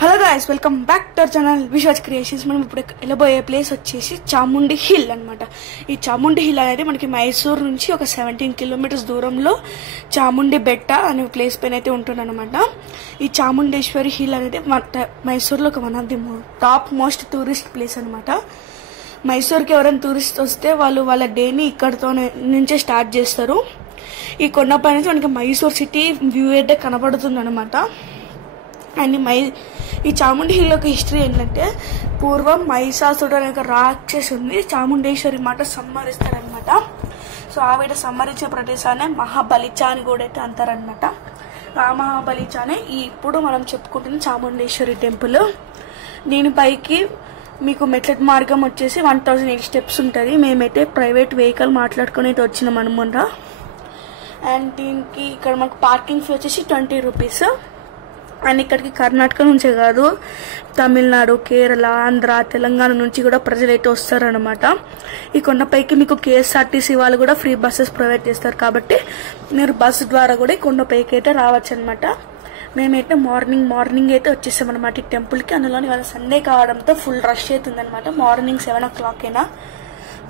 Hello guys, welcome back to our channel Vishwas creations. మనం ఇప్పుడు వెళ్ళబోయే ప్లేస్ వచ్చేసి చాముండి హిల్ అనమాట. ఈ చాముండి హిల్ అనేది మనకి మైసూర్ నుంచి ఒక 17 కిలోమీటర్స్ దూరంలో చాముండి బెట్ట అనే ప్లేస్ పైన అయితే ఉంటుందన్నమాట. ఈ చాముండేశ్వరి హిల్ అనేది మైసూర్లో ఒక one of the top most tourist place అనమాట. మైసూర్కి ఎవరైనా టూరిస్ట్ వస్తే వాళ్ళు వాళ్ళ డేని ఇక్కడితో నుంచే స్టార్ట్ చేస్తారు. ఈ కొండపై నుంచి మనకి మైసూర్ సిటీ వ్యూ అయితే కనబడుతుంది అనమాట. అండ్ ఈ చాముండి హిల్ యొక్క హిస్టరీ ఏంటంటే, పూర్వం మహిషాసుడు అనే ఒక రాక్షసు ఉంది. చాముండేశ్వరి మాట సంహరిస్తారనమాట. సో ఆవిడ సంహరించిన ప్రదేశాన్ని మహాబలిచా అని కూడా అయితే అంటారనమాట. ఆ మహాబలిచానే ఇప్పుడు మనం చెప్పుకుంటున్న చాముండేశ్వరి టెంపుల్. దీనిపైకి మీకు మెట్ల మార్గం వచ్చేసి 1008 స్టెప్స్ ఉంటుంది. మేమైతే ప్రైవేట్ వెహికల్ మాట్లాడుకుని అయితే వచ్చినాం అనమాట. అండ్ దీనికి ఇక్కడ మనకు పార్కింగ్ ఫీ వచ్చేసి 20 రూపీస్. అండ్ ఇక్కడికి కర్ణాటక నుంచే కాదు, తమిళనాడు, కేరళ, ఆంధ్ర, తెలంగాణ నుంచి కూడా ప్రజలు అయితే వస్తారనమాట. ఈ కొండపైకి మీకు KSRTC వాళ్ళు కూడా ఫ్రీ బస్సెస్ ప్రొవైడ్ చేస్తారు. కాబట్టి మీరు బస్సు ద్వారా కూడా ఈ కొండపైకి అయితే రావచ్చు అనమాట. మేమైతే మార్నింగ్ అయితే వచ్చేసాం అనమాట ఈ టెంపుల్కి. అందులోని ఇవాళ సండే కావడంతో ఫుల్ రష్ అవుతుంది అనమాట. మార్నింగ్ 7 o'clock అయినా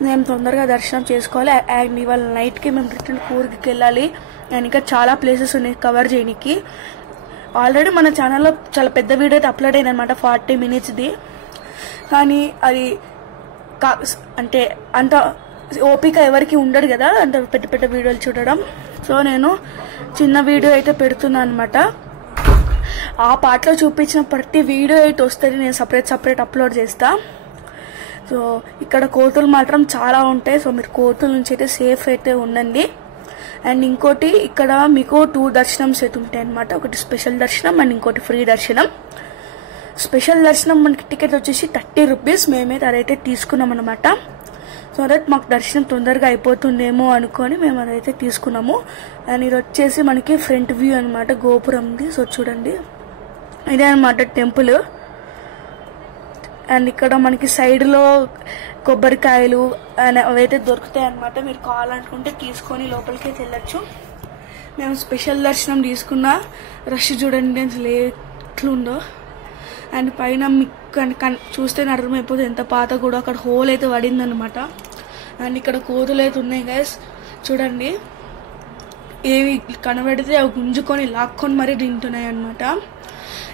మేము తొందరగా దర్శనం చేసుకోవాలి. అండ్ ఇవాళ నైట్కి మేము రిటర్న్ కూర్గ్కి వెళ్ళాలి. అండ్ ఇంకా చాలా ప్లేసెస్ ఉన్నాయి కవర్ చేయడానికి. ఆల్రెడీ మన ఛానల్లో చాలా పెద్ద వీడియో అయితే అప్లోడ్ అయింది అనమాట, 40 minutesది. కానీ అది అంటే అంత ఓపిక ఎవరికి ఉండదు కదా అంత పెద్ద వీడియోలు చూడడం. సో నేను చిన్న వీడియో అయితే పెడుతున్నాను అనమాట. ఆ పాటలో చూపించిన ప్రతి వీడియో అయితే వస్తుంది, నేను సపరేట్ అప్లోడ్ చేస్తా. సో ఇక్కడ కోతులు మాత్రం చాలా ఉంటాయి. సో మీరు కోతుల నుంచి అయితే సేఫ్ అయితే ఉండండి. అండ్ ఇంకోటి ఇక్కడ మీకు 2 దర్శనమ్స్ అయితే ఉంటాయి అనమాట. ఒకటి స్పెషల్ దర్శనం అండ్ ఇంకోటి ఫ్రీ దర్శనం. స్పెషల్ దర్శనం మనకి టికెట్ వచ్చేసి 30 రూపీస్. మేమైతే అదైతే తీసుకున్నాం అనమాట. సో అదైతే మాకు దర్శనం తొందరగా అయిపోతుందేమో అనుకొని మేము అదైతే తీసుకున్నాము. అండ్ ఇది వచ్చేసి మనకి ఫ్రంట్ వ్యూ అనమాట గోపురంది. సో చూడండి, ఇదే అనమాట టెంపుల్. అండ్ ఇక్కడ మనకి సైడ్లో కొబ్బరికాయలు అవైతే దొరుకుతాయి అనమాట. మీరు కావాలనుకుంటే తీసుకొని లోపలికి వెళ్ళచ్చు. మేము స్పెషల్ దర్శనం తీసుకున్న రష్ చూడండి అసలు ఎట్లుందో. అండ్ పైన మీకు చూస్తే అర్థమైపోతుంది ఎంత పాత కూడా అక్కడ హోల్ అయితే పడింది అనమాట. అండ్ ఇక్కడ కోతులు అయితే ఉన్నాయి గైస్, చూడండి. ఏవి కనబడితే అవి గుంజుకొని లాక్కొని మరీ తింటున్నాయి అనమాట.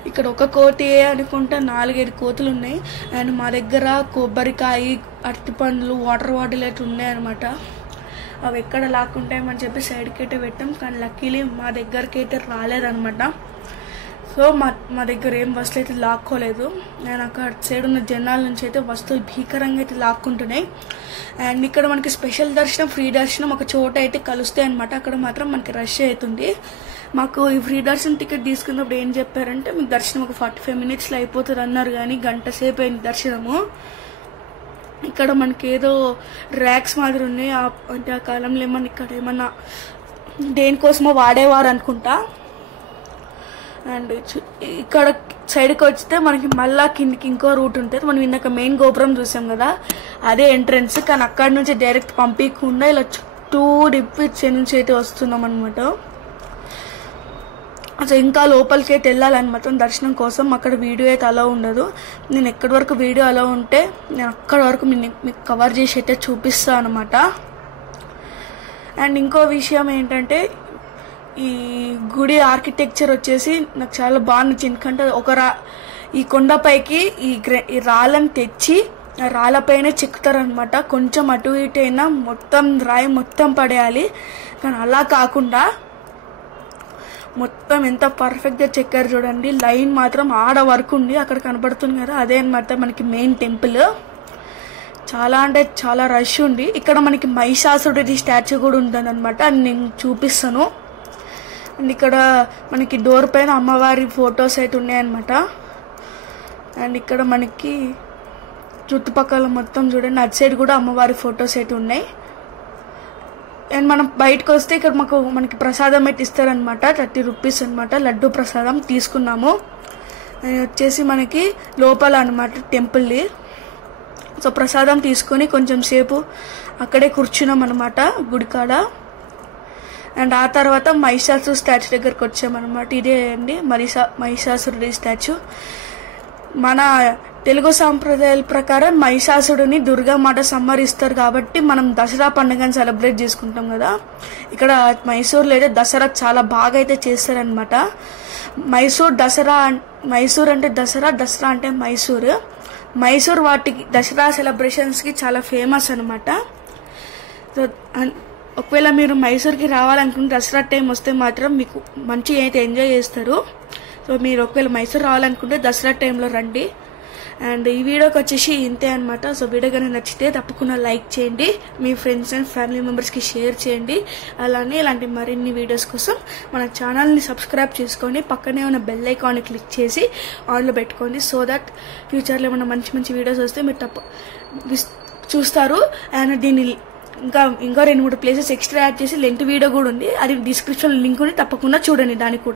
ఇక్కడ ఒక కోతి అనుకుంటా 4-5 కోతులు ఉన్నాయి. అండ్ మా దగ్గర కొబ్బరికాయ, అరటిపండ్లు, వాటర్ బాటిల్ అయితే ఉన్నాయి అనమాట. అవి ఎక్కడ లాక్కుంటాయని చెప్పి సైడ్కి అయితే పెట్టాం. కానీ లక్కీలీ మా దగ్గరకి అయితే రాలేదనమాట. సో మా దగ్గర ఏం వస్తువులు అయితే లాక్కోలేదు. నేను అక్కడ సైడ్ ఉన్న జనాల నుంచి అయితే వస్తువులు భీకరంగా అయితే లాక్కుంటున్నాయి. అండ్ ఇక్కడ మనకి స్పెషల్ దర్శనం, ఫ్రీ దర్శనం ఒక చోట అయితే కలుస్తాయి అనమాట. అక్కడ మాత్రం మనకి రష్ అవుతుంది. మాకు ఈ ఫ్రీ దర్శనం టికెట్ తీసుకున్నప్పుడు ఏం చెప్పారంటే, మీకు దర్శనం ఒక 45 minutesలో అయిపోతుంది అన్నారు. కానీ గంట సేపు అయింది దర్శనము. ఇక్కడ మనకి ఏదో ర్యాక్స్ మాదిరి ఉన్నాయి. అంటే ఆ కాలంలో ఏమన్నా ఇక్కడ ఏమన్నా దేనికోసమో వాడేవారు అనుకుంటా. అండ్ ఇక్కడ సైడ్కి వచ్చితే మనకి మళ్ళా కిందికి ఇంకో రూట్ ఉంటుంది. మనం ఇందాక మెయిన్ గోపురం చూసాం కదా, అదే ఎంట్రన్స్. కానీ అక్కడ నుంచి డైరెక్ట్ పంపించకుండా ఇలా చుట్టూ డిప్పిచ్చే నుంచి అయితే వస్తున్నాం అనమాట. అసలు ఇంకా లోపలికి అయితే వెళ్ళాలన్నమాట దర్శనం కోసం. అక్కడ వీడియో అయితే అలా ఉండదు. నేను ఎక్కడి వరకు వీడియో అలా ఉంటే నేను అక్కడి వరకు మీకు కవర్ చేసి అయితే చూపిస్తాను అనమాట. అండ్ ఇంకో విషయం ఏంటంటే, ఈ గుడి ఆర్కిటెక్చర్ వచ్చేసి నాకు చాలా బాగా నచ్చింది. ఎందుకంటే ఈ కొండపైకి ఈ రాళ్ళని తెచ్చి ఆ రాళ్ళపైన చెక్కుతారనమాట. కొంచెం అటు ఇటు అయినా మొత్తం రాయి మొత్తం పడేయాలి. కానీ అలా కాకుండా మొత్తం ఎంత పర్ఫెక్ట్గా చెక్కారు చూడండి. లైన్ మాత్రం ఆడ వరకు ఉంది, అక్కడ కనబడుతుంది కదా, అదే అనమాట మనకి మెయిన్ టెంపుల్. చాలా అంటే చాలా రష్ ఉంది. ఇక్కడ మనకి మహిషాసురుడి స్టాచ్యూ కూడా ఉంటుంది అనమాట. అది నేను చూపిస్తాను. అండ్ ఇక్కడ మనకి డోర్ పైన అమ్మవారి ఫొటోస్ అయితే ఉన్నాయన్నమాట. అండ్ ఇక్కడ మనకి చుట్టుపక్కల మొత్తం చూడండి, అటు సైడ్ కూడా అమ్మవారి ఫొటోస్ అయితే ఉన్నాయి. అండ్ మనం బయటకు వస్తే ఇక్కడ మనకి ప్రసాదం అయితే ఇస్తారనమాట. 30 రూపీస్ అనమాట లడ్డు ప్రసాదం తీసుకున్నాము. వచ్చేసి మనకి లోపల అనమాట టెంపుల్ది. సో ప్రసాదం తీసుకుని కొంచెం సేపు అక్కడే కూర్చున్నాం అనమాట గుడికాడ. అండ్ ఆ తర్వాత మహిషాసురు స్టాచ్యూ దగ్గరకు వచ్చామన్నమాట. ఇదే అండి మహిషాసురుడి స్టాచ్యూ. మన తెలుగు సాంప్రదాయాల ప్రకారం మహిషాసుడిని దుర్గామాత సంహరిస్తారు కాబట్టి మనం దసరా పండుగని సెలబ్రేట్ చేసుకుంటాం కదా. ఇక్కడ మైసూర్లో అయితే దసరా చాలా బాగా అయితే చేస్తారనమాట. మైసూర్ అంటే దసరా, దసరా అంటే మైసూర్ వాటికి దసరా సెలబ్రేషన్స్కి చాలా ఫేమస్ అనమాట. సో ఒకవేళ మీరు మైసూర్కి రావాలనుకుంటే దసరా టైం వస్తే మాత్రం మీకు మంచిగా అయితే ఎంజాయ్ చేస్తారు. సో మీరు ఒకవేళ మైసూర్ రావాలనుకుంటే దసరా టైంలో రండి. అండ్ ఈ వీడియోకి వచ్చేసి ఇంతే అనమాట. సో వీడియో కానీ నచ్చితే తప్పకుండా లైక్ చేయండి, మీ ఫ్రెండ్స్ అండ్ ఫ్యామిలీ మెంబర్స్కి షేర్ చేయండి. అలానే ఇలాంటి మరిన్ని వీడియోస్ కోసం మన ఛానల్ని సబ్స్క్రైబ్ చేసుకోండి, పక్కనే ఉన్న బెల్ ఐకాన్ని క్లిక్ చేసి ఆన్లో పెట్టుకోండి. సో దట్ ఫ్యూచర్లో ఏమైనా మంచి మంచి వీడియోస్ వస్తే మీరు చూస్తారు. అండ్ దీన్ని ఇంకా 2-3 ప్లేసెస్ ఎక్స్ట్రా యాడ్ చేసి లెంత్ వీడియో కూడా ఉంది, అది డిస్క్రిప్షన్ లింక్ ఉంది, తప్పకుండా చూడండి దానికి కూడా.